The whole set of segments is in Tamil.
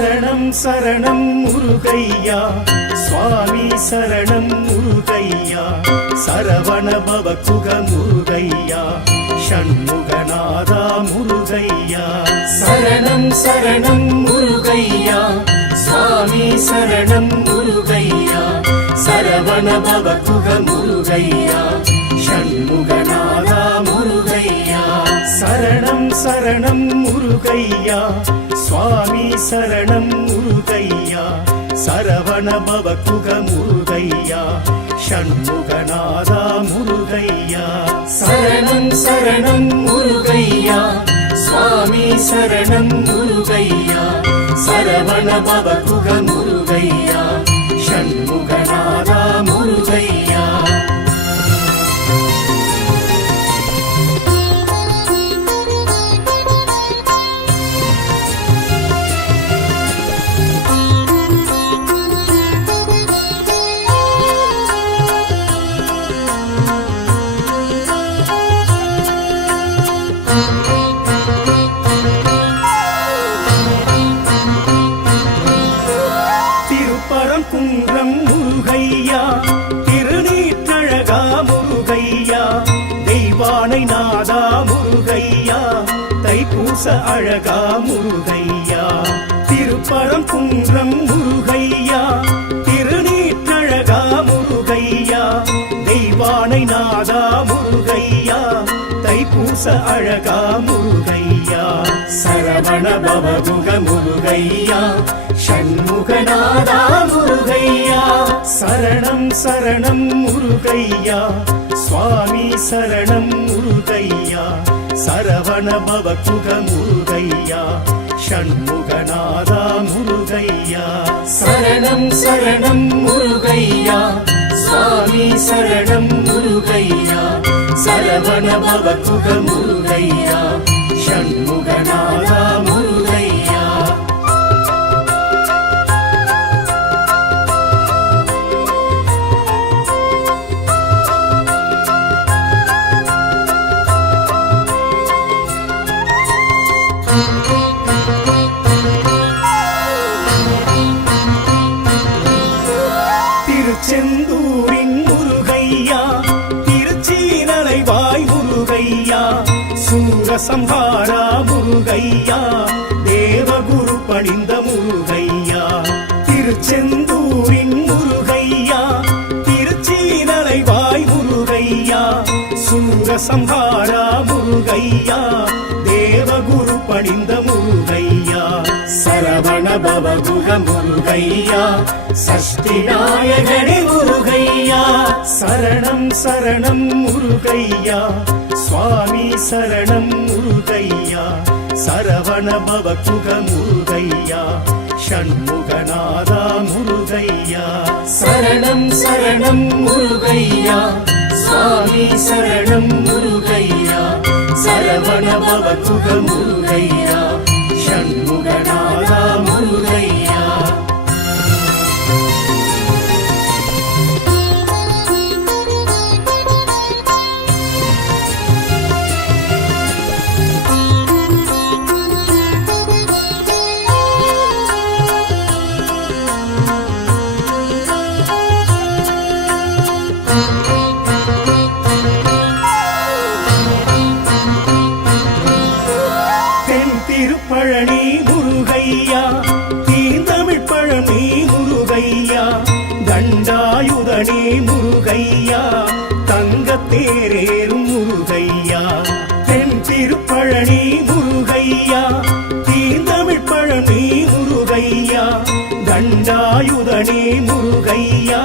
சரணம் சரணம் முருகையா சுவாமி சரணம் முருகையா சரவண பவகுக முருகையா ஷண்முகநாதா முருகையா சரணம் சரணம் முருகையா சுவாமி சரணம் முருகையா சரவண பவகுக முருகையா ஷண்முகநாதா முருகையா சரணம் சரணம் முருகையா சுவாமி சரணம் முருகையா சரவண பவகுக முருகையா ஷண்முகநாதா முருகையா சரணம் சரணம் முருகையா சுவாமி சரணம் முருகையா சரவண பவகுக முருகையா ஷண்முகநாதா முருகையா குன்றம் முருகையா திருநீற்றழகா முருகையா தெய்வானை நாதா முருகையா தைப்பூச அழகா முருகையா திருப்பரம் குன்றம் முருகையா திருநீற்றழகா முருகையா தெய்வானை நாதா முருகையா தைப்பூச அழகா முருகையா சரவண பவகுக முருகையா ஷண்முகநாதா முருகையா சரணம் சரணம் முருகையா சுவாமி சரணம் முருகையா சரவண பவகுக முருகையா ஷண்முகநாதா முருகையா சரணம் சரணம் முருகையா சுவாமி சரணம் முருகையா சரவண பவகுக முருகையா ஷண்முகநாதா முருகையா திருச்செந்தூரின் முருகையா திருச்சீனலைவாய் முருகையா சூரசம்ஹாரா முருகையா தேவகுரு பணிந்த முருகையா திருச்செந்தூரின் முருகையா திருச்சீனலைவாய் முருகையா சூரசம்ஹாரா முருகையா தேவகுரு பணிந்த முருகையா சரவண பவகுக முருகையா சஷ்டி நாயகனே முருகையா சரணம் சரணம் முருகையா சுவாமி சரணம் முருகையா சரவண பவகுக முருகையா ஷண்முகநாதா முருகையா சரணம் சரணம் முருகையா சுவாமி சரணம் முருகையா சரவண பவகுக முருகையா ஷண்முகநாதா முருகையா பழனி முருகையா தீந்தமிழ் பழனி முருகையா தண்டாயுதனே முருகையா தங்கத்தேரேறும் முருகையா தென் திருப்பழனி முருகையா தீந்தமிழ் பழனி முருகையா தண்டாயுதனே முருகையா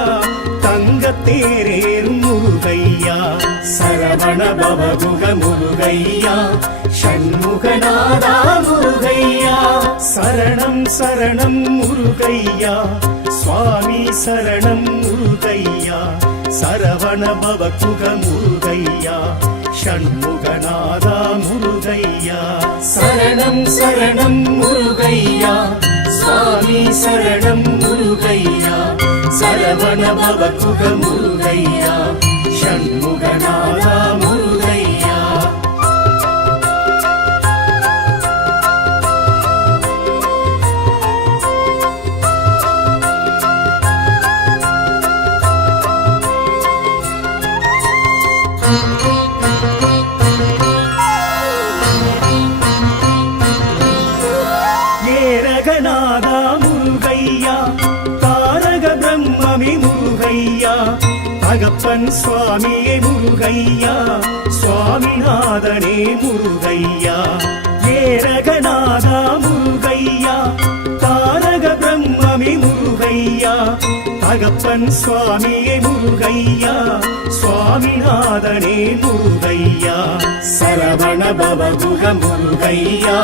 தங்கத்தேரேறும் முருகையா சரவண பவகுக முருகையா ஷண்முகநாதா முருகையா சரணம் சரணம் முருகையா சுவாமி சரணம் முருகையா சரவண பவகுக முருகையா ஷண்முகநாதா முருகையா சரணம் சரணம் முருகையா சுவாமி சரணம் முருகையா சரவண பவகுக முருகையா ஷண்முகநாதா முருகையா. தகப்பன் சுவாமியே முருகையா, சுவாமிநாதனே முருகையா, ஏரகநாதா முருகையா, தாரக பிரம்மமே முருகையா, தகப்பன் சுவாமியே முருகையா, சுவாமிநாதனே முருகையா, சரவண பவகுக முருகையா,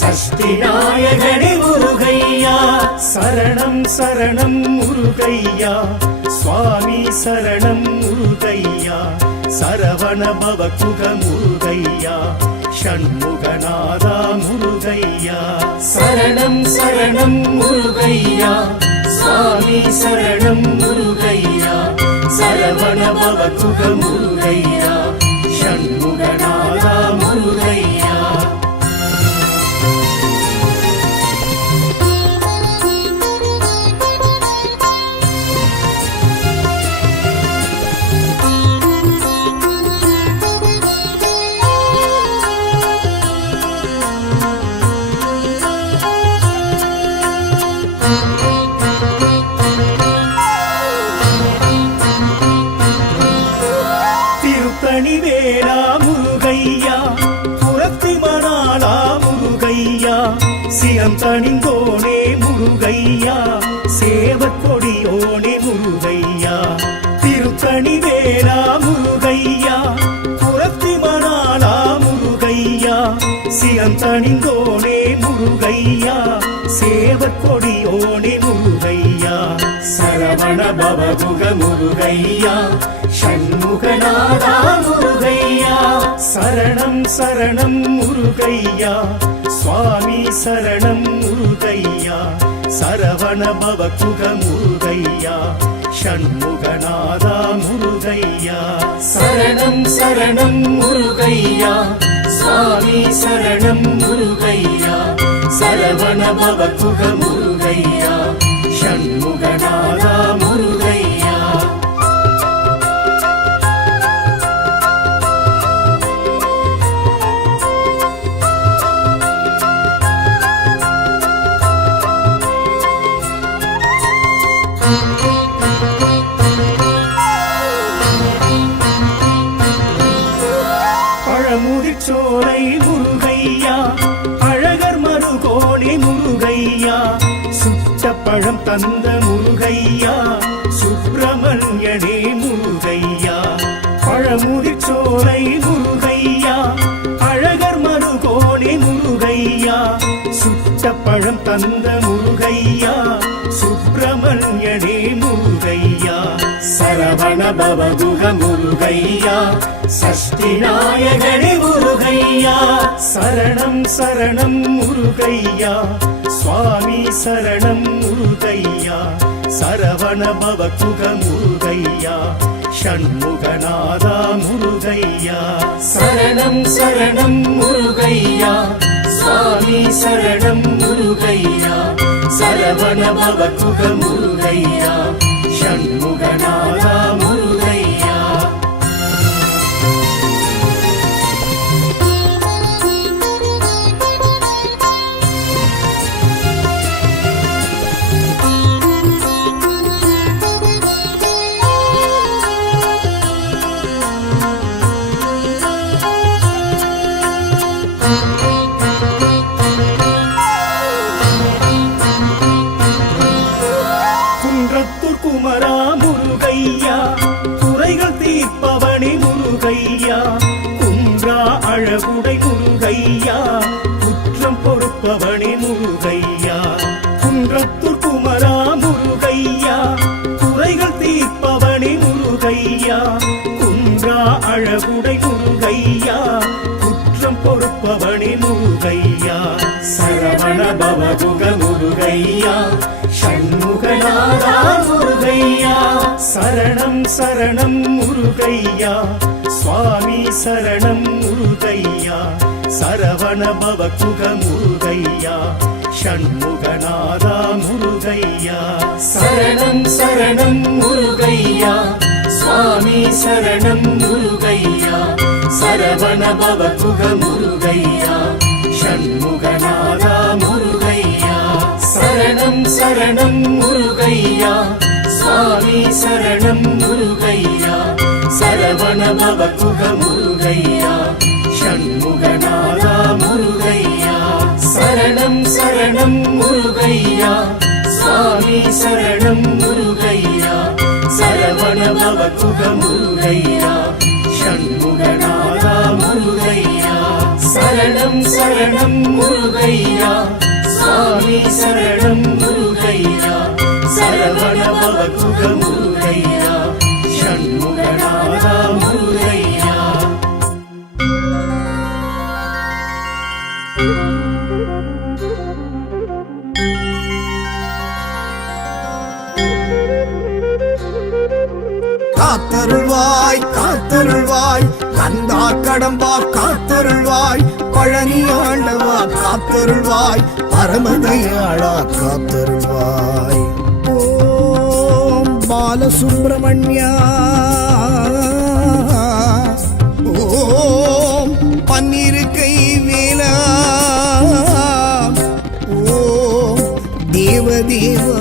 சஷ்டி நாயகனே முருகையா, சரணம் சரணம் முருகையா, சுவாமி சரணம் முருகையா, சரவண பவகுக முருகையா, ஷண்முகநாதா முருகையா, சரணம் சரணம் முருகையா, சுவாமி சரணம் முருகையா, சரவண பவகுக முருகையா, ஷண்முகநாதா முருகையா. திருத்தணிவேலா முருகையா, புரத்திமணாளா முருகையா, சிரம் தணிந்தோனே முருகையா, சேவற்கொடியோனே முருகையா, திருத்தணிவேலா முருகையா, புரத்திமணாளா முருகையா, சிரம் தணிந்தோனே முருகையா, சேவற்கொடியோனே முருகையா, சரவண பவகுக முருகையா, ஷண்முகநாதா முருகையா, சரணம் சரணம் முருகையா, சுவாமி சரணம் முருகையா, சரவண பவகுக முருகையா, ஷண்முகநாதா முருகையா, சரணம் சரணம் முருகையா, சுவாமி சரணம் முருகையா, சரவண பவகுக முருகையா, ஷண்முகநாதா முருகையா. பழமுதிர்ச்சோலை முருகையா, அழகர் மருகோணி முருகையா, சுட்டப்பழம் தந்த முருகையா, சுப்பிரமணியனே முருகையா, பழமுதிர்ச்சோலை முருகையா, அழகர் மருகோணி முருகையா, சுட்டப்பழம் தந்த முருகையா, சுப்பிரமணியனே முருகையா, சரவண பவகுக முருகையா, சஷ்டி நாயகனே முருகையா, சரணம் சரணம் முருகையா, சுவாமி சரணம் முருகையா, சரவண பவகுக முருகையா, ஷண்முகநாதா முருகையா, சரணம் சரணம் முருகையா, சுவாமி சரணம் முருகையா, சரவண பவகுக முருகையா, ஷண்முகநாதா முருகையா. குன்றத்தூர் குமரா முருகையா, குறைகள் தீர்ப்பவனே முருகையா, குன்றா அழகுடை முருகையா, குற்றம் பொறுப்பவனே முருகையா, குன்றத்தூர் குமரா முருகையா, குறைகள் தீர்ப்பவனே முருகையா, குன்றா அழகுடை முருகையா, குற்றம் பொறுப்பவனே முருகையா, சரவண பவகுக முருகையா, ஷண்முகநாதா முருகையா, சரணம் சரணம் முருகையா, சுவாமி சரணம் முருகையா, சரவண பவகுக முருகையா, ஷண்முகநாதா முருகையா, சரணம் சரணம் முருகையா, சுவாமி சரணம் முருகையா, சரவண பவகுக முருகையா, ஷண்முகநாதா முருகையா, சரணம் சரணம் முருகையா, சுவாமி சரணம் முருகையா சரவண பவகுக முருகையா ஷண்முகநாதா முருகையா சரணம் சரணம் முருகையா சுவாமி சரணம் முருகையா சரவண பவகுக முருகையா ஷண்முகநாதா முருகையா சரணம் சரணம் முருகையா சுவாமி சரணம் முருகையா சரவண பவகுக முருகையா ஷண்முகநாதா முருகையா காத்தருள்வாய் காத்தருள்வாய் கந்தா கடம்பா காத்தருள்வாய் பழனி ஆண்டவா காத்தருள்வாய் பரமதயாளா காத்தருள்வாய் ஓம் பாலசுப்ரமணியா ஓம் பன்னிருக்கை வேலா ஓம் தேவதேவா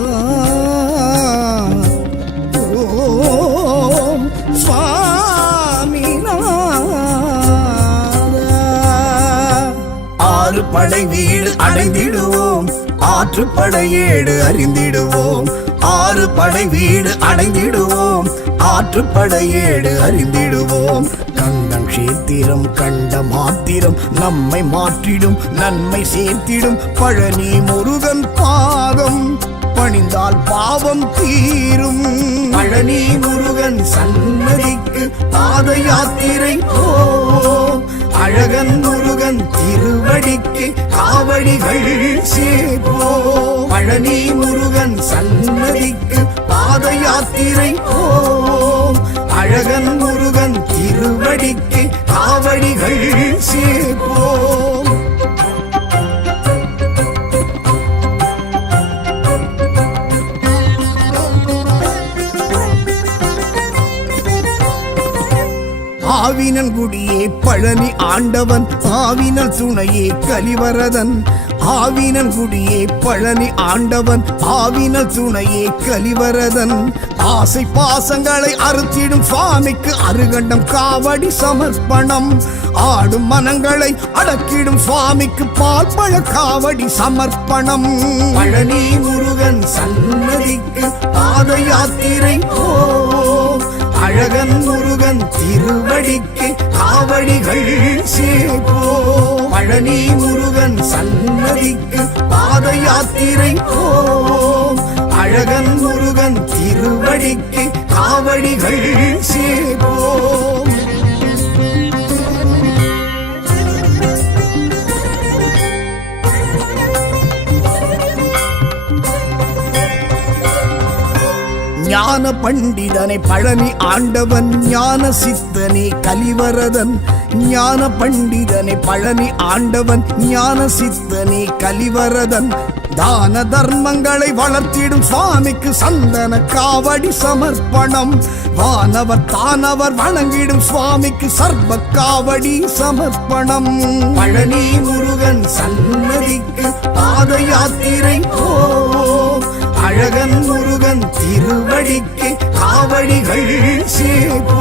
படை வீடு அடைந்திடுவோம் ஆற்றுப்படை ஏடு அறிந்திடுவோம் ஆறு படை வீடு அடைந்திடுவோம் ஆற்றுப்படை ஏடு அறிந்திடுவோம் கண்டம் கஷேத்திரம் கண்ட மாத்திரம் நம்மை மாற்றிடும் நன்மை சேர்த்திடும் பழனி முருகன் பாதம் பணிந்தால் பாவம் தீரும் பழனி முருகன் சன்னதிக்கு பாத யாத்திரை போ அழகன் முருகன் திருவடிக்கு காவடிகள் சேர்ப்போ பழனி முருகன் சன்னதிக்கு பாத யாத்திரை போம் அழகன் முருகன் திருவடிக்கு காவடிகள் சேர்ப்போம் ஆவினன் குடியே பழனி ஆண்டவன் ஆவினல் துணையே கலிவரதன் ஆவினன் குடியே பழனி ஆண்டவன் ஆவினல் துணையே கலிவரதன் ஆசை பாசங்களை அறுத்திடும் சுவாமிக்கு அருகண்டம் காவடி சமர்ப்பணம் ஆடும் மனங்களை அடக்கிடும் சுவாமிக்கு பால் பழ காவடி சமர்ப்பணம் பழனி முருகன் சன்னதிக்கு பாத யாத்திரை போ அழகன் முருகன் திருவடிக்கு காவடிகள் சேர்ப்போ பழனி முருகன் சன்னதிக்கு பாத யாத்திரை போம் அழகன் முருகன் திருவடிக்கு காவடிகள் சேர்ப்போம் ஞான பண்டிதனை பழனி ஆண்டவன் ஞான சித்தனே கலிவரதன் ஞான பண்டிதனை பழனி ஆண்டவன் ஞான சித்தனே கலிவரதன் தான தர்மங்களை வளர்த்திடும் சுவாமிக்கு சந்தன காவடி சமர்ப்பணம் வானவர் தானவர் வணங்கிடும் சுவாமிக்கு சர்வ காவடி சமர்ப்பணம் பழனி முருகன் சன்னதிக்கு பாத யாத்திரை போ அழகன் முருகன் திருவடிக்கு காவடிகள் சேர்ப்போ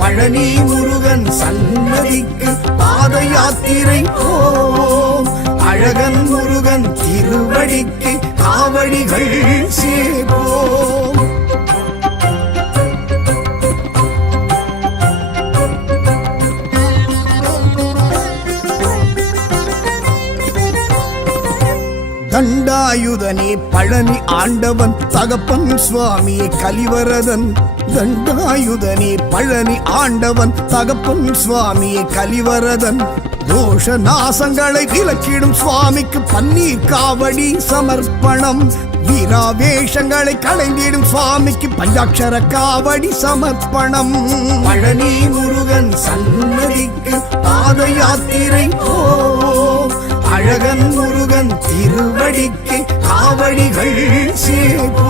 பழனி முருகன் சன்னதிக்கு பாத யாத்திரை போம் அழகன் முருகன் திருவடிக்கு காவடிகள் சேர்ப்போம் தண்டாயுதனே பழனி ஆண்டவன் தகப்பன் சுவாமியை கலிவரதன் தண்டாயுதனே பழனி ஆண்டவன் தகப்பன் சுவாமியை கலிவரதன் தோஷ நாசங்களை விலக்கிடும் சுவாமிக்கு பன்னீர் காவடி சமர்ப்பணம் வீராவேஷங்களை களைந்திடும் சுவாமிக்கு பஞ்சாட்சர காவடி சமர்ப்பணம் பழனி முருகன் சன்னதிக்கு பாத யாத்திரை போ அழகன் முருகன் திருவடிக்கு காவடிகள் சேர்ப்போ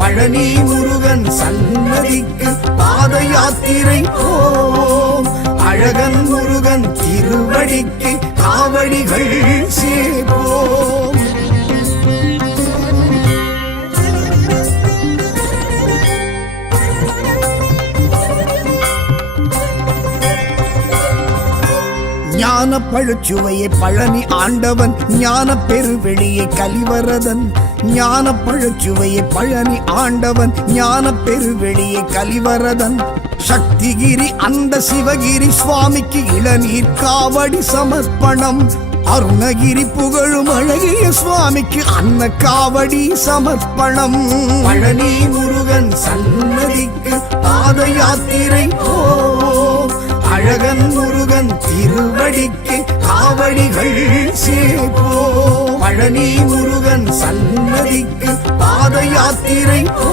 பழனி முருகன் சன்னதிக்கு பாத யாத்திரை போம் அழகன் முருகன் திருவடிக்கு காவடிகள் சேர்ப்போம் பழச்சுவையை பழனி ஆண்டவன் ஞான பெருவெளியை கலிவரதன் ஞான பழச்சுவையை பழனி ஆண்டவன் ஞான பெருவெளியை கலிவரதன் சக்திகிரி அந்த சிவகிரி சுவாமிக்கு இளநீர் காவடி சமர்ப்பணம் அருணகிரி புகழும் அழகிய சுவாமிக்கு அன்ன காவடி சமர்ப்பணம் பழனி முருகன் சன்னதிக்கு பாத யாத்திரை போ அழகன் முருகன் திருவடிக்கு காவடிகள் சேப்போ பழனி முருகன் சன்னதிக்கு பாத யாத்திரை போ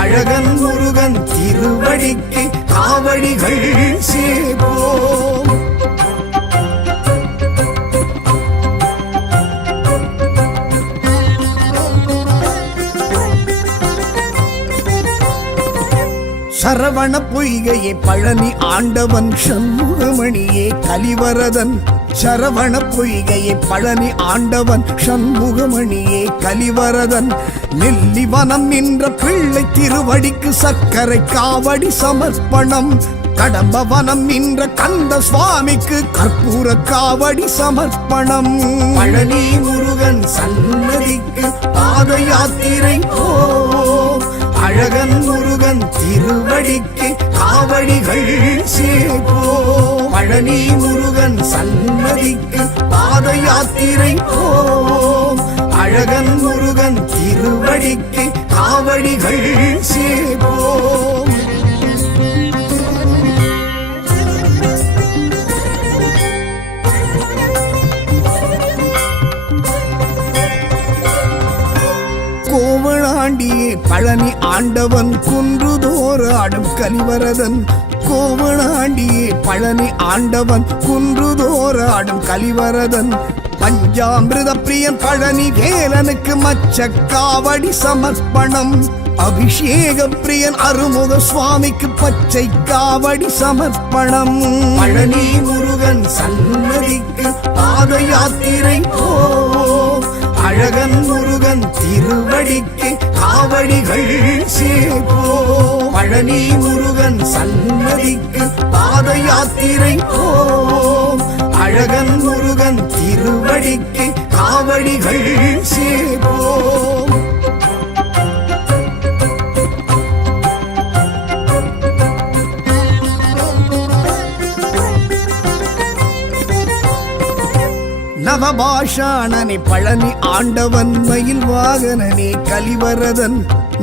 அழகன் முருகன் திருவடிக்கு காவடிகள் சேப்போ சரவண பொய்கையே பழனி ஆண்டவன் சண்முகமணியே கலிவரதன் சரவண பொய்கையே பழனி ஆண்டவன் சண்முகமணியே கலிவரதன் நெல்லிவனம் நின்ற பிள்ளை திருவடிக்கு சர்க்கரை காவடி சமர்ப்பணம் கடம்பவனம் நின்ற கந்த சுவாமிக்கு கற்பூர காவடி சமர்ப்பணம் பழனி முருகன் சன்னதிக்கு பாத யாத்திரை போ அழகன் முருகன் திருவடிக்கு காவடிகள் சேப்போ பழனி முருகன் சன்னதிக்கு பாத யாத்திரை போ அழகன் முருகன் திருவடிக்கு காவடிகள் சேப்போ கோவளாண்டியே பழனி ஆண்டவன் குன்றுதோறாடும் கலிவரதன் கோவளாண்டியே பழனி ஆண்டவன் குன்றுதோறாடும் கலிவரதன் பஞ்சாமிருத பிரியன் பழனி வேலனுக்கு மச்ச காவடி சமர்ப்பணம் அபிஷேக பிரியன் அருமுக சுவாமிக்கு பச்சை காவடி சமர்ப்பணம் பழனி முருகன் சன்னதிக்கு பாத யாத்திரை போ அழகன் முருகன் திருவடிக்கு காவடிகள் சேப்போ பழனி முருகன் சன்னதிக்கு பாத யாத்திரை போ அழகன் முருகன் திருவடிக்கு காவடிகள் சேப்போ நவபாஷாணனே பழனி ஆண்டவன் மயில் வாகனனே கலிவரதன்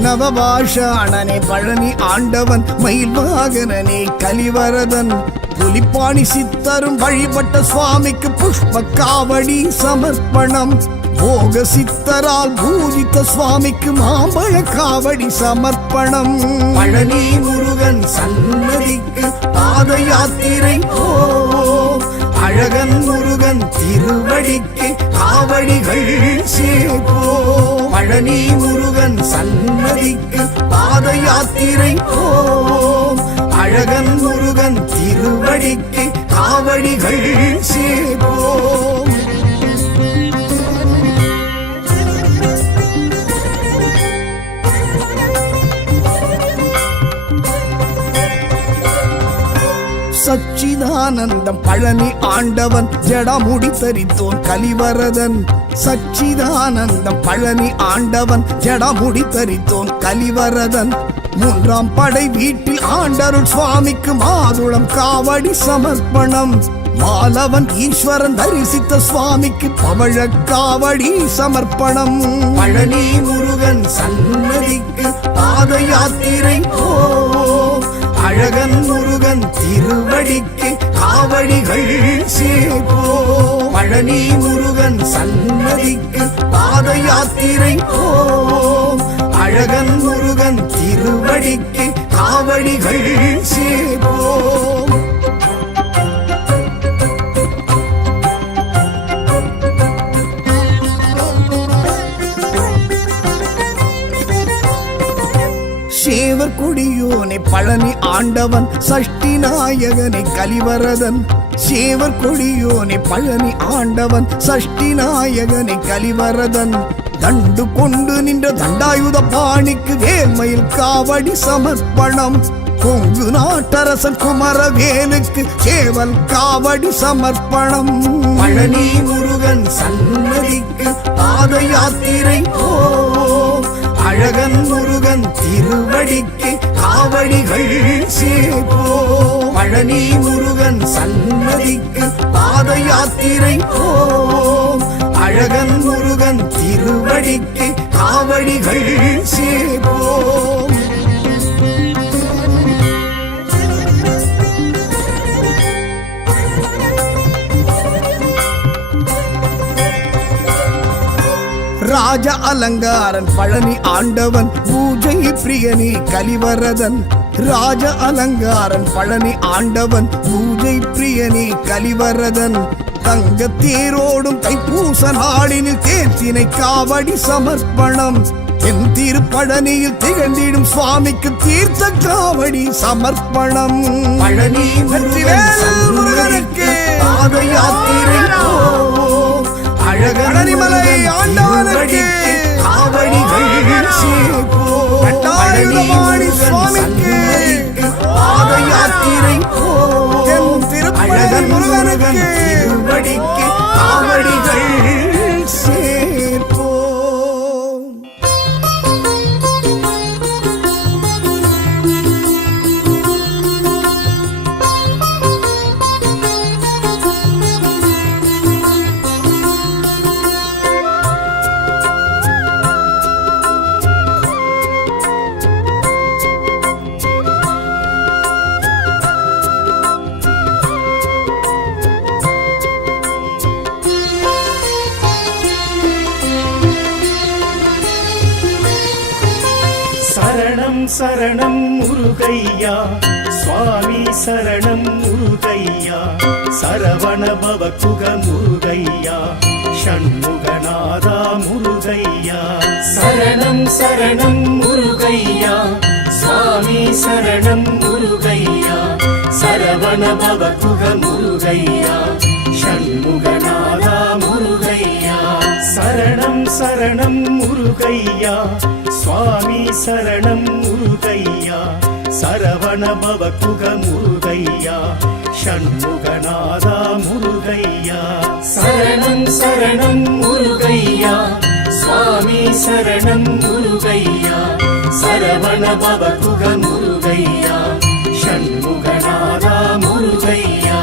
நவபாஷாணனே பழனி ஆண்டவன் மயில் வாகனனே கலிவரதன் புலிப்பாணி சித்தரும் வழிபட்ட சுவாமிக்கு புஷ்ப காவடி சமர்ப்பணம் போக சித்தரால் பூஜித்த சுவாமிக்கு மாம்பழ காவடி சமர்ப்பணம் பழனி முருகன் சன்னதிக்கு பாத யாத்திரை போ அழகன் முருகன் திருவடிக்கு காவடிகள் சேப்போ பழனி முருகன் சன்னதிக்கு பாத யாத்திரை போ அழகன் முருகன் திருவடிக்கு காவடிகள் சேப்போ சச்சிதானந்தம் பழனி ஆண்டவன் ஜடமுடி தரித்தோன் கலிவரதன் சச்சிதானந்தம் பழனி ஆண்டவன் ஜடமுடி தரித்தோன் கலிவரதன் மூன்றாம் படை வீட்டில் ஆண்டருள் சுவாமிக்கு மாதுளம் காவடி சமர்ப்பணம் மாலவன் ஈஸ்வரன் தரிசித்த சுவாமிக்கு பவழ காவடி சமர்ப்பணம் பழனி முருகன் சன்னதிக்கு பாத யாத்திரை போ அழகன் முருகன் திருவடிக்கு காவடிகள் சேப்போ பழனி முருகன் சன்னதிக்கு பாத யாத்திரை போ அழகன் முருகன் திருவடிக்கு காவடிகள் சேப்போ சேவர் கொடியோனே பழனி ஆண்டவன் சஷ்டி நாயகனை கலிவரதன் சேவர் கொடியோனே பழனி ஆண்டவன் சஷ்டி நாயகனை கலிவரதன் தண்டு கொண்டு நின்ற தண்டாயுத பாணிக்கு வேல்மயில் காவடி சமர்ப்பணம் கொங்கு நாட்டரசன் குமரவேலுக்கு சேவல் காவடி சமர்ப்பணம். பழனி முருகன் சன்னதிக்கு பாத யாத்திரை போ, அழகன் முருகன் திருவடிக்கு காவடிகள் சேர்ப்போ. பழனி முருகன் சன்னதிக்கு பாத யாத்திரை போ, அழகன் முருகன் திருவடிக்கு காவடிகள் சேர்ப்போ. ராஜ அலங்காரன் பழனி ஆண்டவன் பூஜை பிரியனி கலிவரதன். ராஜ அலங்காரன் பழனி ஆண்டவன் பூஜை பிரியனி கலிவரதன். தங்க தேரோடும் தைப்பூச நாளினில் தேர்த்தினை காவடி சமர்ப்பணம். என் திருப்பழனியில் திகழ்ந்திடும் சுவாமிக்கு தீர்த்த காவடி சமர்ப்பணம். பழனி முருகனுக்கு பாத யாத்திரை போ, அழகனிமலை ஆண்டவனுக்கு காவடிகள் சேர்ப்போ. பழனி சுவாமிக்கு பாத யாத்திரை போ, அழகன் முருகனுக்கு திருவடிக்கு காவடிகள் சேர்ப்போ. சரணம் சரணம் முருகையா சுவாமி சரணம் முருகையா, சரவண பவகுக முருகையா, ஷண்முகநாதா முருகையா. சரணம் சரணம் முருகையா சுவாமி சரணம் முருகையா, சரவண பவகுக முருகையா, ஷண்முகநாதா முருகையா. சரணம் சரணம் முருகையா சுவாமி சரணம் முருகையா, சரவண பவகுக முருகையா, ஷண்முகநாதா முருகையா. சரணம் சரணம் முருகையா சுவாமி சரணம் முருகையா, சரவண பவகுக முருகையா, ஷண்முகநாதா முருகையா.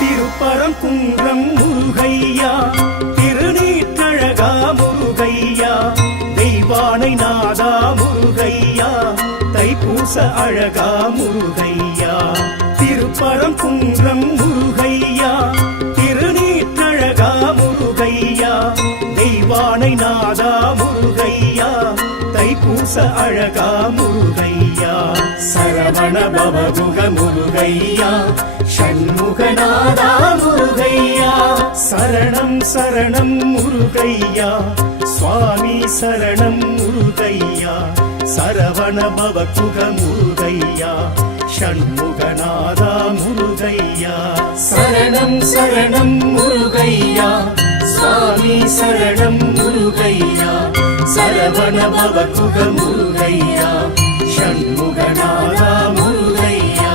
திருப்பரங்குன்றம் முருகையா, திருநீற்றழகா முருகையா, தெய்வானை நாதா முருகையா, தைப்பூச அழகா முருகையா. திருப்பரங்குன்றம் முருகையா, திருநீற்றழகா முருகையா, தெய்வானை நாதா முருகையா, தைப்பூச அழகா முருகையா. சரவண பவகுக முருகையா, ஷண்முகநாதா முருகையா. சரணம் சரணம் முருகையா சுவாமி சரணம் முருகையா, சரவண பவகுக முருகையா, ஷண்முகநாதா முருகையா. சரணம் சரணம் முருகையா சுவாமி சரணம் முருகையா, சரவண பவகுக முருகையா, ஷண்முகநாதா முருகையா.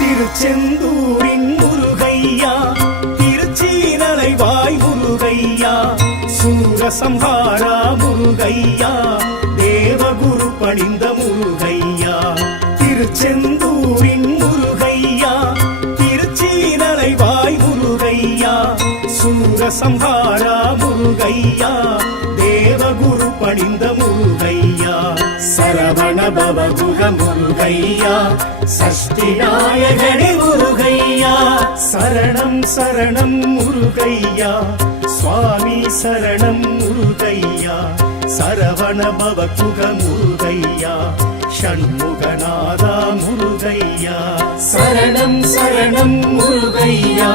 திருச்செந்தூரின் முருகையா, திருச்சீனலைவாய் முருகையா, சூரசம்ஹாரா முருகையா, தேவகுரு பணிந்த முருகையா. திருச்செந்தூரின் முருகையா, திருச்சீனலைவாய் முருகையா, சூரசம்ஹாரா முருகையா, தேவகுரு பணிந்த முருகையா. சரவண பவ பவகுக முருகையா சஷ்டி நாயகனே முருகையா சரணம் சரணம் முருகையா சுவாமி சரணம் முருகையா சரவண பவகுக முருகையா ஷண்முகநாதா முருகையா சரணம் சரணம் முருகையா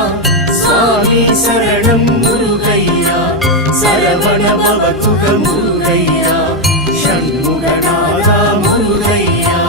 சுவாமி சரணம் முருகையா சரவண பவகுக முருகையா ஷண்முகநாதா முருகையா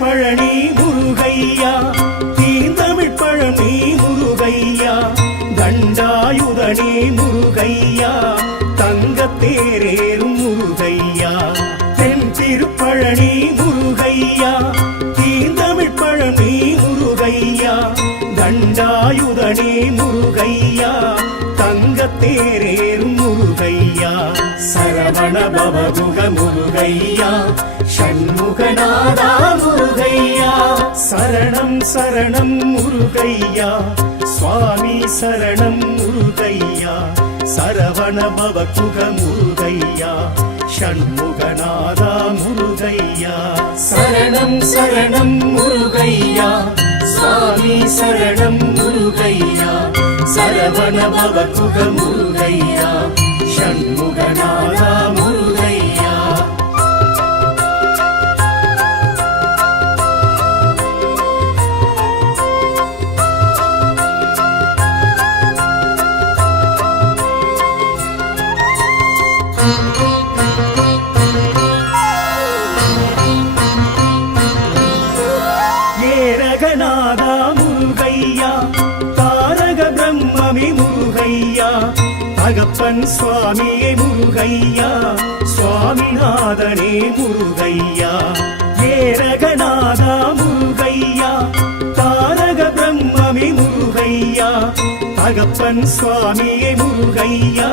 பழனி முருகையா தீந்தமிழ் பழனி முருகையா தண்டாயுதனே முருகையா தங்கத்தேரேறும் முருகையா தென் திருப்பழனி முருகையா தீந்தமிழ் பழனி முருகையா தண்டாயுதனே முருகையா தங்கத்தேரேறும் முருகையா சரவண பவகுக முருகையா ஷண்முகநாதா முருகையா சரணம் சரணம் முருகையா சுவாமி சரணம் முருகையா சரவண பவகுக முருகையா ஷண்முகநாதா முருகையா சரணம் சரணம் முருகையா சுவாமி சரணம் முருகையா சரவண பவகுக முருகையா ஷண்முகநாதா முருகையா ஏரகநாதா முருகையா தாரக பிரம்மமி முருகையா தகப்பன் சுவாமியே முருகையா சுவாமிநாதனே முருகையா ஏரகநாதா முருகையா தாரக பிரம்மமி முருகையா தகப்பன் சுவாமியே முருகையா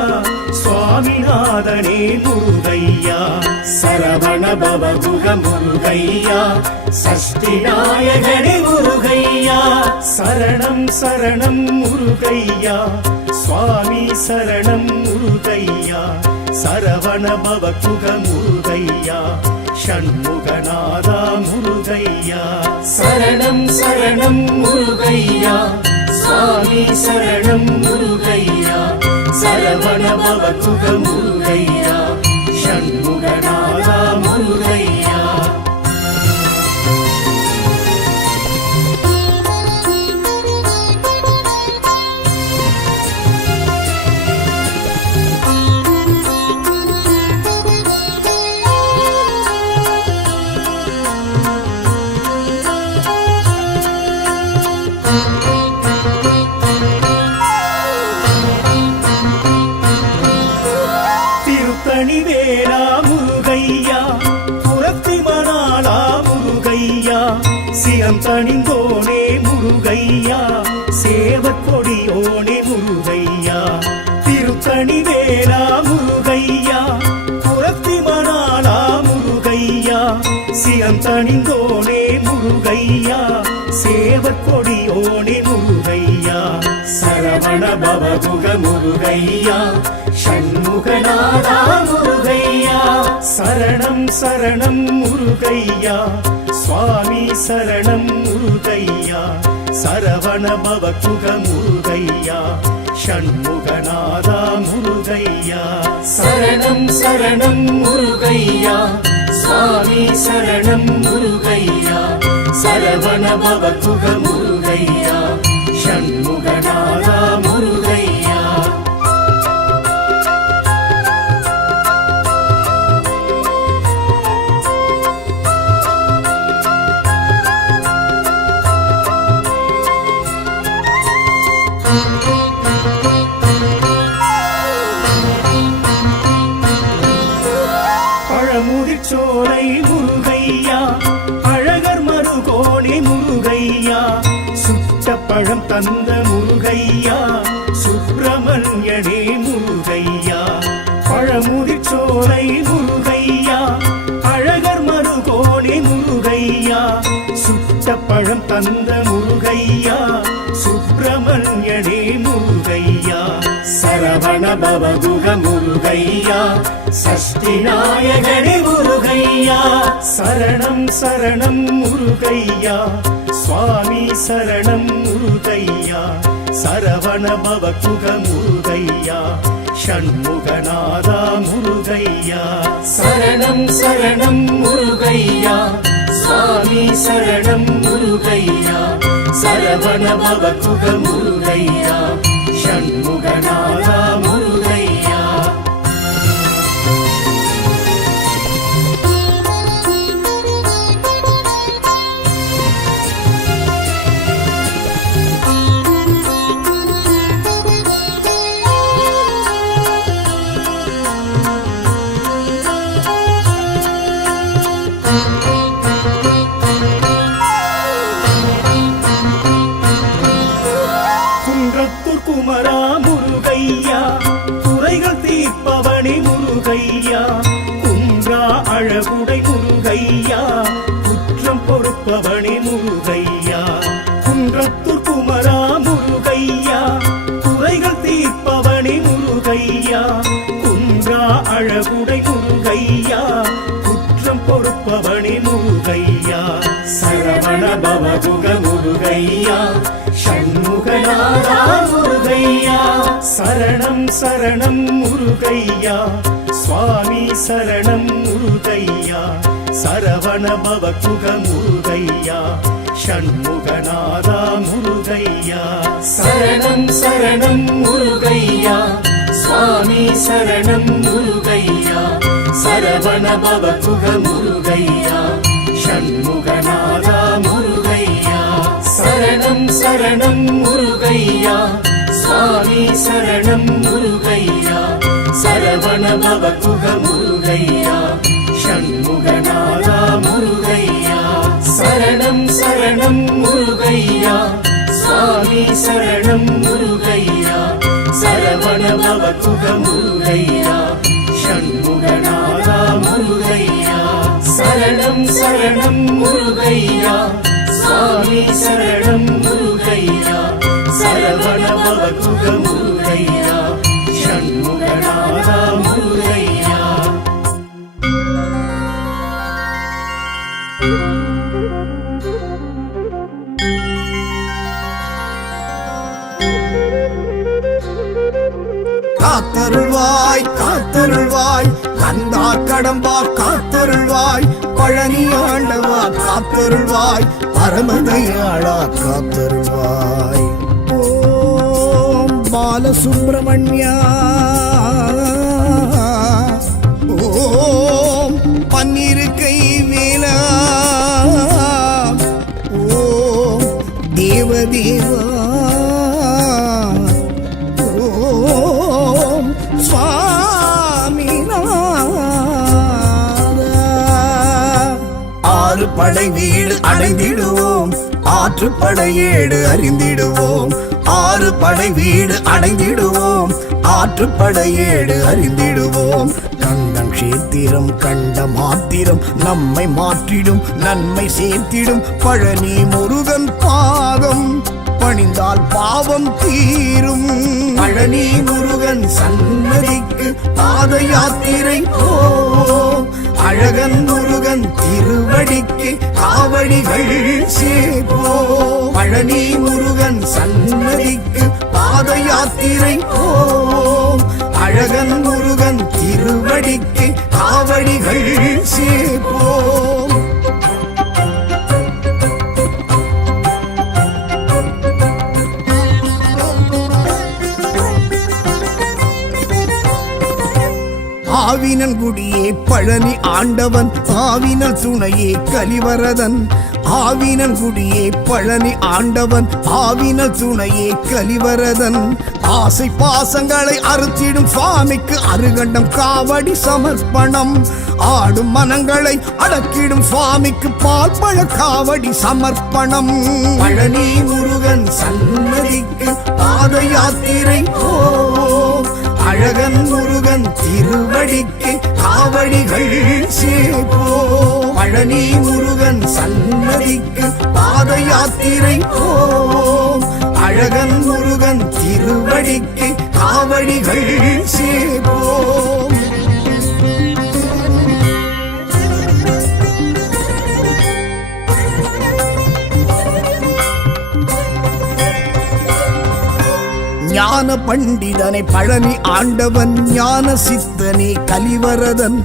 சுவாமிநாதனே முருகையா சரவண பவகுக முருகையா சஷ்டி நாயகனே முருகையா சரணம் சரணம் முருகையா சுவாமி சரணம் முருகையா சரவண பவகுக முருகையா ஷண்முகநாதா முருகையா சரணம் சரணம் முருகையா சுவாமி சரணம் முருகையா சரவண பவகுக முருகையா ஷண்முகநாதா முருகையா திருத்தணிவேலா முருகையா புரத்திமணாளா முருகையா சிரம் தணிந்தோனே முருகையா சேவற்கொடியோனே முருகையா திருத்தணிவேலா முருகையா புரத்திமணாளா முருகையா சிரம் தணிந்தோனே முருகையா சேவற்கொடியோனே முருகையா சரவண பவகுக முருகையா ஷண்முகநாதா முருகையா சரணம் சரணம் முருகையா சுவாமி சரணம் முருகையா சரவண பவகுக முருகையா ஷண்முகநாதா முருகையா சரணம் சரணம் முருகையா சுவாமி சரணம் முருகையா சரவண பவகுக முருகையா ஷண்முகநாதா முருகையா பழமுதிர்ச்சோலை முருகையா அழகர் மருகோணி முருகையா தந்த முருகையா சுப்பிரமணியனே முருகையா பழமுதிர்ச்சோலை முருகையா அழகர் மருகோனே முருகையா சுட்ட பழம் தந்த முருகையா சுப்பிரமணியனே முருகையா சரவண பவகுக முருகையா சஷ்டி நாயகனே முருகையா சரணம் சரணம் முருகையா சுவாமி சரணம் முருகையா சரவண பவகுக முருகையா ஷண்முகநாதா முருகையா சரணம் சரணம் முருகையா சுவாமி சரணம் முருகையா சரவண பவகுக முருகையா ஷண்முகநாதா முருகையா குமரா முருகையா குறைகள் தீர்ப்பவனே முருகையா குன்றா அழகுடை முருகையா குற்றம் பொறுப்பவனே முருகையா குன்றத்தூர் குமரா முருகையா குறைகள் தீர்ப்பவனே முருகையா குன்றா அழகுடை முருகையா குற்றம் பொறுப்பவனே முருகையா சரவண பவகுக முருகையா ஷண்முகநாதா முருகையா சரணம் சரணம் முருகையா சுவாமி சரணம் முருகையா சரவண பவகுக முருகையா ஷண்முகநாதா முருகையா சரணம் சரணம் முருகையா சுவாமி சரணம் முருகையா சரவண பவகுக முருகையா ஷண்முகநாதா முருகையா சரணம் சரணம் முருகையா சுவாமி சரணம் முருகையா சரவண பவகுக முருகையா ஷண்முகநாதா முருகையா சரணம் சரணம் முருகையா சுவாமி சரணம் முருகையா சரவண பவகுக முருகையா ஷண்முகநாதா முருகையா சரணம் சரணம் முருகையா சுவாமி சரணம் முருகையா சரவண பவகுக முருகையா ஷண்முகநாதா முருகையா காத்தருள்வாய் காத்தருள்வாய் கந்தா கடம்பா காத்தருள்வாய் பழனி ஆண்டவா காத்தருள்வாய் பரமதயாளா காத்தருள்வாய் ஓம் பாலசுப்பிரமணியா ஓம் பன்னிருக்கை வேலா ஓம் தேவதேவா ஓம் சுவாமிநாதா ஆறு படை வீடு அடைந்திடுவோம் ஆற்றுப்படை ஏடு அறிந்திடுவோம் ஆறு படை வீடு அடைந்திடுவோம் ஆற்றுப்படை ஏடு அறிந்திடுவோம் கண்டன் கஷேத்திரம் கண்ட மாத்திரம் நம்மை மாற்றிடும் நன்மை சேர்த்திடும் பழனி முருகன் பாதம் பணிந்தால் பாவம் தீரும் பழனி முருகன் சன்னதிக்கு பாத யாத்திரை போவோம் அழகன் முருகன் திருவடிக்கு காவடிகள் சேர்ப்போம் பழனி முருகன் சன்னதிக்கு பாத யாத்திரை போவோம் அழகன் முருகன் திருவடிக்கு காவடிகள் சேர்ப்போம் ஆவினன்குடியே பழனி ஆண்டவன் ஆவினல் துணையே கலிவரதன் ஆவினன் குடியே பழனி ஆண்டவன் ஆவினல் துணையே கலிவரதன் ஆசை பாசங்களை அறுத்திடும் சுவாமிக்கு அருகண்டம் காவடி சமர்ப்பணம் ஆடும் மனங்களை அடக்கிடும் சுவாமிக்கு பால் பழ காவடி சமர்ப்பணம் பழனி முருகன் சன்னதிக்கு பாத யாத்திரை போ அழகன் முருகன் திருவடிக்கு காவடிகள் சேபோ பழனி முருகன் சன்னதிக்கு பாத யாத்திரை போ அழகன் முருகன் திருவடிக்கு காவடிகள் சேபோ ஞான பண்டிதனை பழனி ஆண்டவன் ஞான சித்தனே கலிவரதன்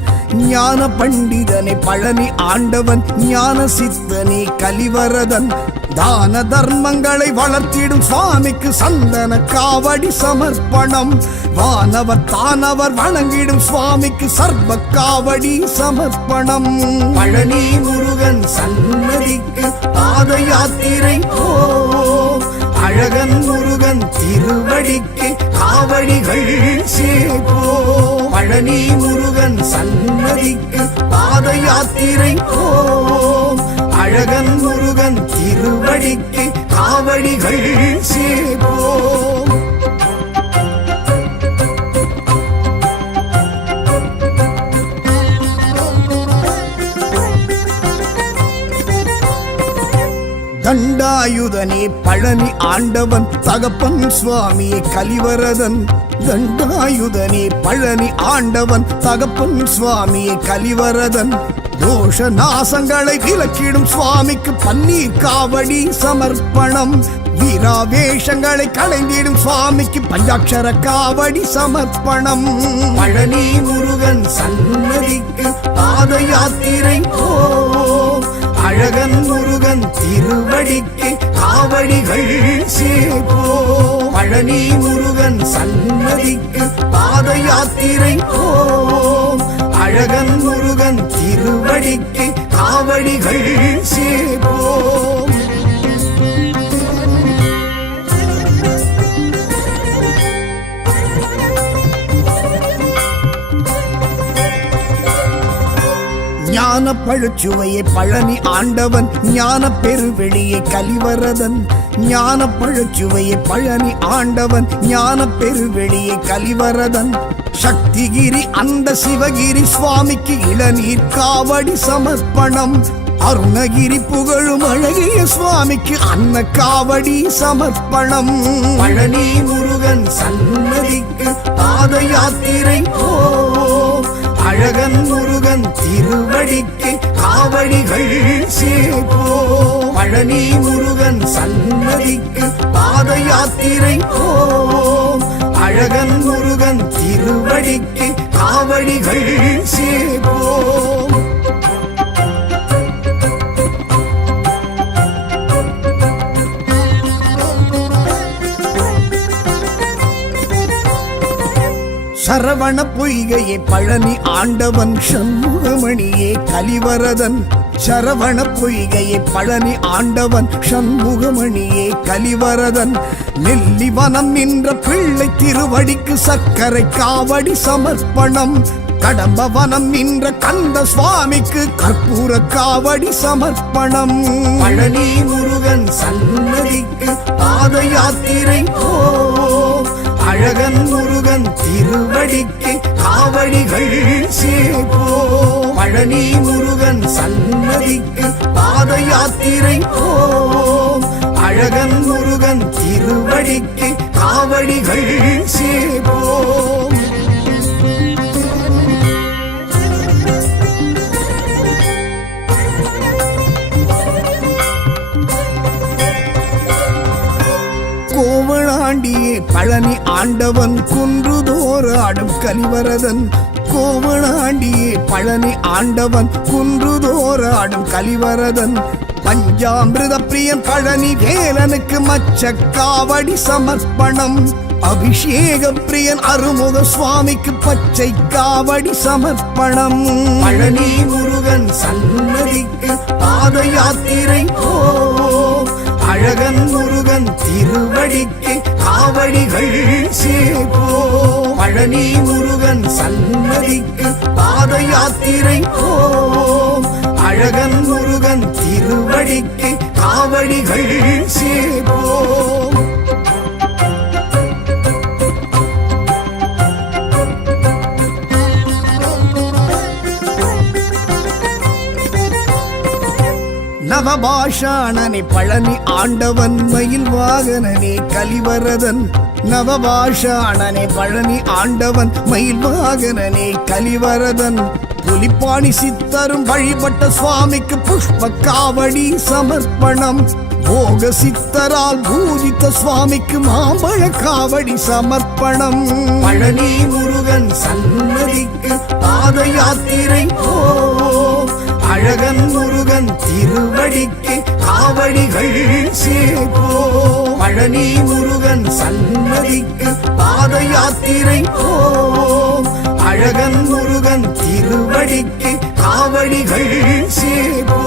ஞான பண்டிதனை பழனி ஆண்டவன் ஞான சித்தனே கலிவரதன் தான தர்மங்களை வளர்த்திடும் சுவாமிக்கு சந்தன காவடி சமர்ப்பணம் வானவர் தானவர் வணங்கிடும் சுவாமிக்கு சர்வ காவடி சமர்ப்பணம் பழனி முருகன் சன்னதிக்கு பாத யாத்திரை போ அழகன் முருகன் திருவடிக்கு காவடிகள் சேபோ பழனி முருகன் சன்னதிக்கு பாத யாத்திரை போ அழகன் முருகன் திருவடிக்கு காவடிகள் சேபோ தண்டாயுதனே பழனி ஆண்டவன் தகப்பன் சுவாமியே கலிவரதன் தண்டாயுதனே பழனி ஆண்டவன் தகப்பன் சுவாமியே கலிவரதன் தோஷ நாசங்களை விலக்கிடும் சுவாமிக்கு பன்னீர் காவடி சமர்ப்பணம் வீராவேஷங்களை களைந்திடும் சுவாமிக்கு பஞ்சாட்சர காவடி சமர்ப்பணம் பழனி முருகன் சன்னதிக்கு பாத யாத்திரை போ அழகன் முருகன் திருவடிக்கு காவடிகள் சேபோ பழனி முருகன் சன்னதிக்கு பாத யாத்திரை போ அழகன் முருகன் திருவடிக்கு காவடிகள் சேபோ ஞான பழுச்சுவையை பழனி ஆண்டவன் ஞான பெருவெளியை கலிவரதன் ஞான பழுச்சுவையை பழனி ஆண்டவன் ஞான பெருவெளியை கலிவரதன் சக்திகிரி அந்த சிவகிரி சுவாமிக்கு இளநீர் காவடி சமர்ப்பணம் அருணகிரி புகழும் அழகிய சுவாமிக்கு அன்ன காவடி சமர்ப்பணம் பழனி முருகன் சன்னதிக்கு பாத யாத்திரை போ அழகன் முருகன் திருவடிக்கு காவடிகள் சேபோ பழனி முருகன் சன்னதிக்கு பாத யாத்திரை போ அழகன் முருகன் திருவடிக்கு காவடிகள் சேபோ சரவண பொய்கையே பழனி ஆண்டவன் சண்முகமணியே கலிவரதன் சரவண பொய்கையே பழனி ஆண்டவன் சண்முகமணியே கலிவரதன் நெல்லிவனம் நின்ற பிள்ளை திருவடிக்கு சர்க்கரை காவடி சமர்ப்பணம் கடம்பவனம் நின்ற கந்த சுவாமிக்கு கற்பூர காவடி சமர்ப்பணம் பழனி முருகன் சன்னதிக்கு பாத யாத்திரை போ அழகன் முருகன் திருவடிக்கு காவடிகள் சேபோ பழனி முருகன் சன்னதிக்கு பாத யாத்திரை போ அழகன் முருகன் திருவடிக்கு காவடிகள் சேபோ கோவளாண்டியே பழனி ஆண்டவன் குன்றுதோறு ஆடும் கலிவரதன் கோவளாண்டியே பழனி ஆண்டவன் குன்றுதோறு ஆடும் கலிவரதன் பஞ்சாமிருத பிரியன் பழனி வேலனுக்கு மச்ச காவடி சமர்ப்பணம் அபிஷேக பிரியன் அருமுக சுவாமிக்கு பச்சை காவடி சமர்ப்பணம். பழனி முருகன் சன்னதிக்கு பாத யாத்திரை போ. அழகன் முருகன் திருவடிக்கு காவடிகள் சேர்ப்போ. பழனி முருகன் சன்னதிக்கு பாத யாத்திரை போ. அழகன் முருகன் திருவடிக்கு காவடிகள் சேர்ப்போ. நவபாஷாணனே பழனி ஆண்டவன் மயில் வாகனனே கலிவரதன். நவபாஷாணனே பழனி ஆண்டவன் மயில் வாகனனே கலிவரதன். புலிப்பாணி சித்தரும் வழிபட்ட சுவாமிக்கு புஷ்ப காவடி சமர்ப்பணம். போக சித்தரால் பூஜித்த சுவாமிக்கு மாம்பழ காவடி சமர்ப்பணம். பழனி முருகன் சன்னதிக்கு பாத யாத்திரை போ. அழகன் முருகன் திருவடிக்கு காவடிகள் சேர்ப்போ. பழனி முருகன் சன்னதிக்கு பாத யாத்திரை போ. அழகன் முருகன் திருவடிக்கு காவடிகள் சேர்ப்போ.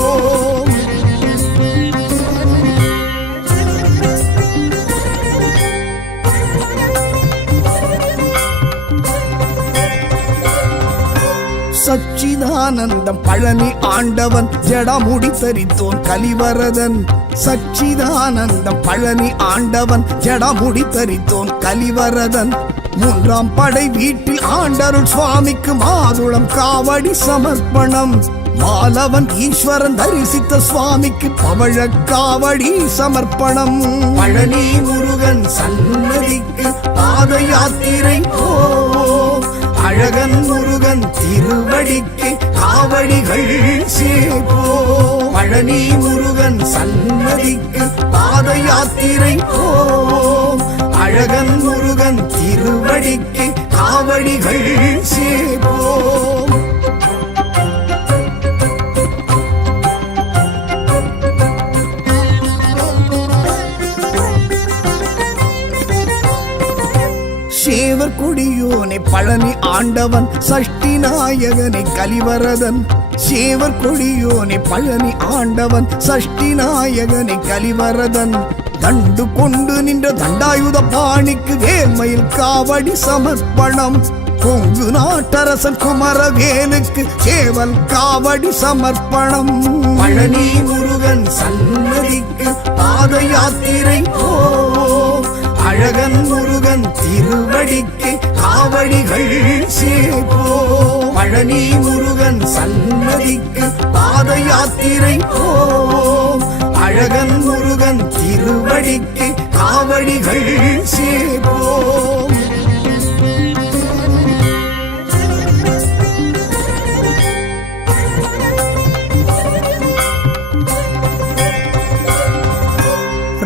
சச்சிதானந்தம் பழனி ஆண்டவன் ஜடமுடி தரித்தோன் கலிவரதன். சச்சிதானந்தம் பழனி ஆண்டவன் ஜடமுடி தரித்தோன் கலிவரதன். மூன்றாம் படை வீட்டில் ஆண்டருள் சுவாமிக்கு மாதுளம் காவடி சமர்ப்பணம். மாலவன் ஈஸ்வரன் தரிசித்த சுவாமிக்கு பவழ காவடி சமர்ப்பணம். பழனி முருகன் சன்னதிக்கு பாத யாத்திரை போ. அழகன் முருகன் திருவடிக்கு காவடிகள் சேர்ப்போ. பழனி முருகன் சன்னதிக்கு பாத யாத்திரை போ. அழகன் முருகன் திருவடிக்கு காவடிகள் சேர்ப்போ. சேவர் கொடியோனே பழனி ஆண்டவன் சஷ்டி நாயகனே கலிவரதன். சேவர் கொடியோனே பழனி ஆண்டவன் சஷ்டி நாயகனே கலிவரதன். தண்டு கொண்டு நின்ற தண்டாயுத பாணிக்கு வேல்மயில் காவடி சமர்ப்பணம். கொங்கு நாட்டரசன் குமரவேலுக்கு சேவல் காவடி சமர்ப்பணம். பழனி முருகன் சன்னதிக்கு பாத யாத்திரை போ. அழகன் முருகன் திருவடிக்கு காவடிகள் சேர்ப்போ. பழனி முருகன் சன்னதிக்கு பாத யாத்திரை போ. அழகன் முருகன் திருவடிக்கு காவடிகள் சேர்ப்போ.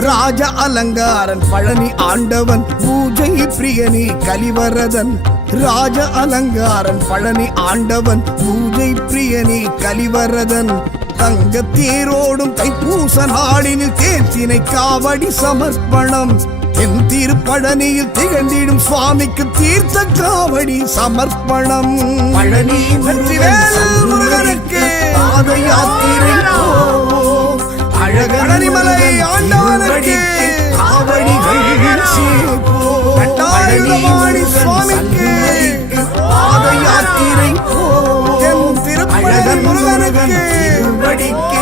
ராஜ அலங்காரன் பழனி ஆண்டவன் பூஜை பிரியனே கலிவரதன். ராஜ அலங்காரன் பழனி ஆண்டவன் பூஜை பிரியனே கலிவரதன். தங்க தேரோடும் தைப்பூச நாளினில் தேர்ச்சினை காவடி சமர்ப்பணம். என் திருப்பழனியில் திகழ்ந்திடும் சுவாமிக்கு தீர்த்த காவடி சமர்ப்பணம். பழனி முருகனுக்கு பாத யாத்திரை போ. அழகனிமலை ஆண்டவனுக்கு காவடிகள் சேர்ப்போ. பழனி சுவாமிக்கு பாத யாத்திரை போ. என் திருப்பழனி முருகனுக்கு திருவடிக்கு